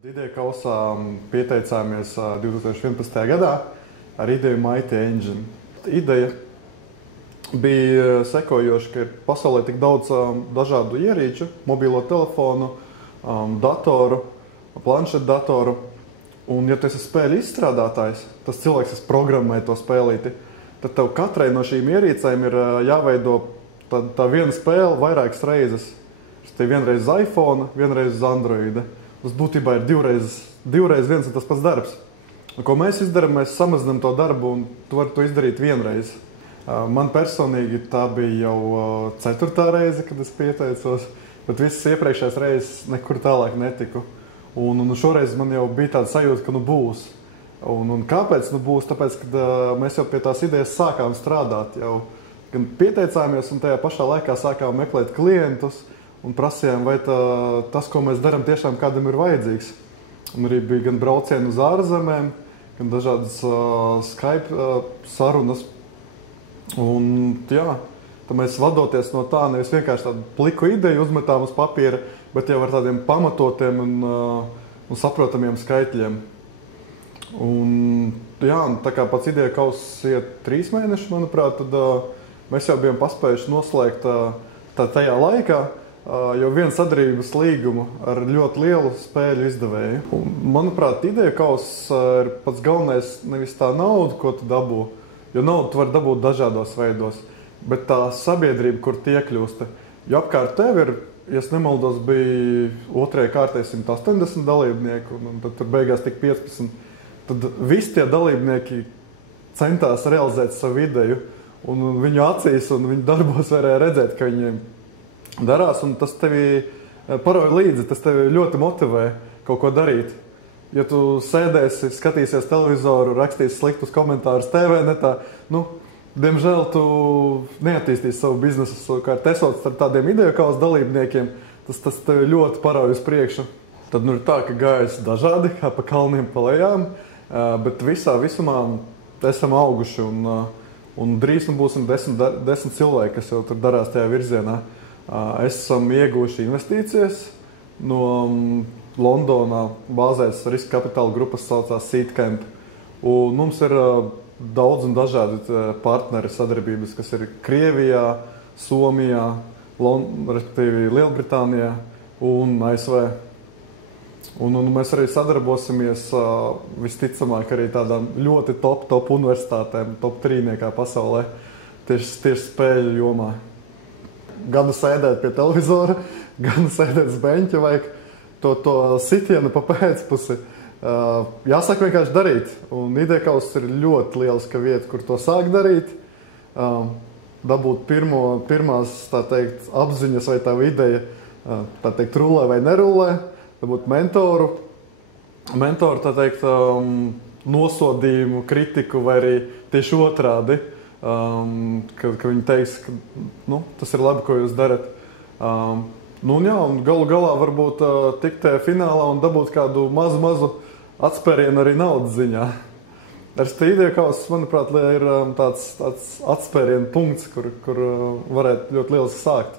Ideja kausā pieteicāmies 2011. gadā ar ideju Mighty Engine. Ideja bija sekojoša, ka ir pasaulē tik daudz dažādu ierīču, mobilo telefonu, datoru, planšetdatoru. Un, ja tu esi spēļu izstrādātājs, tas cilvēks, kas programmē to spēlīti, tad tev katrai no šīm ierīcēm ir jāveido tā viena spēle vairākas reizes. Tas ir vienreiz uz iPhone, vienreiz uz Androida. Tas būtībā ir divreiz viens un tas pats darbs. Un, ko mēs izdarām, mēs samazinām to darbu un tu vari to izdarīt vienreiz. Man personīgi tā bija jau 4. reize, kad es pieteicos, bet visas iepriekšējās reizes nekur tālāk netiku. Un šoreiz man jau bija tāda sajūta, ka būs. Un kāpēc būs? Tāpēc, kad mēs jau pie tās idejas sākām strādāt. Jau gan pieteicāmies un tajā pašā laikā sākām meklēt klientus un prasījām, vai tas, ko mēs darām, tiešām kādam ir vajadzīgs. Un arī bija gan braucieni uz ārzemēm, gan dažādas Skype sarunas. Un jā, tad mēs vadoties no tā, nevis vienkārši tādu pliku ideju uzmetām uz papīra, bet jau ar tādiem pamatotiem un saprotamiem skaitļiem. Un jā, tā kā pats ideja kauss iet 3 mēneši, manuprāt, tad mēs jau bijām paspējuši noslēgt tajā laikā jau vienu sadarbības līgumu ar ļoti lielu spēļu izdevēju. Un, manuprāt, ideja kauss ir pats galvenais nevis tā nauda, ko tu dabū, jo naudu tu vari dabūt dažādos veidos, bet tā sabiedrība, kur tie iekļūst. Jo apkārt tev ir, ja es nemaldos, bija 2. kārtē 180 dalībnieku, un tad tur beigās tik 15. Tad visi tie dalībnieki centās realizēt savu ideju, un viņu acīs un viņu darbos varēja redzēt, ka viņiem darās, un tas tevi parauj līdzi, tas tevi ļoti motivē kaut ko darīt. Ja tu sēdēsi, skatīsies televizoru, rakstīsi sliktus komentārus TV netā, diemžēl tu neattīstīsi savu biznesu. Savukārt, esot ar tādiem ideju kausa dalībniekiem, tas tevi ļoti parauj uz priekšu. Tad ir tā, ka gājas dažādi, kā pa kalniem, pa lejām, bet visumā esam auguši, un drīz būsim 10 cilvēki, kas jau tur darās tajā virzienā. Esam ieguvuši investīcijas no Londonā bāzētas riska kapitāla grupas, saucās Seedcamp. Un mums ir daudz un dažādi partneri sadarbības, kas ir Krievijā, Somijā, respektīvi Lielbritānijā un ASV. Un mēs arī sadarbosimies visticamāk arī tādām ļoti top universitātēm, top 3 pasaulē, tieši spēļu jomā. Gan sēdēt pie televizora, gan sēdēt uz beņķa, vajag to sitienu pa pēcpusi. Jāsāk vienkārši darīt. Un ideja kauss ir ļoti lieliska vieta, kur to sāk darīt. Dabūt pirmās, tā teikt, apziņas, vai tā ideja, tā teikt, rullē vai nerullē. Dabūt mentoru, tā teikt, nosodījumu, kritiku vai arī tieši otrādi. Ka viņi teiks, ka tas ir labi, ko jūs darat. Jā, un galu galā varbūt tikt finālā un dabūt kādu mazu atspērienu arī naudas ziņā. Ar ideja kauss, manuprāt, ir tāds atspērienu punkts, kur varētu ļoti lieliski sākt.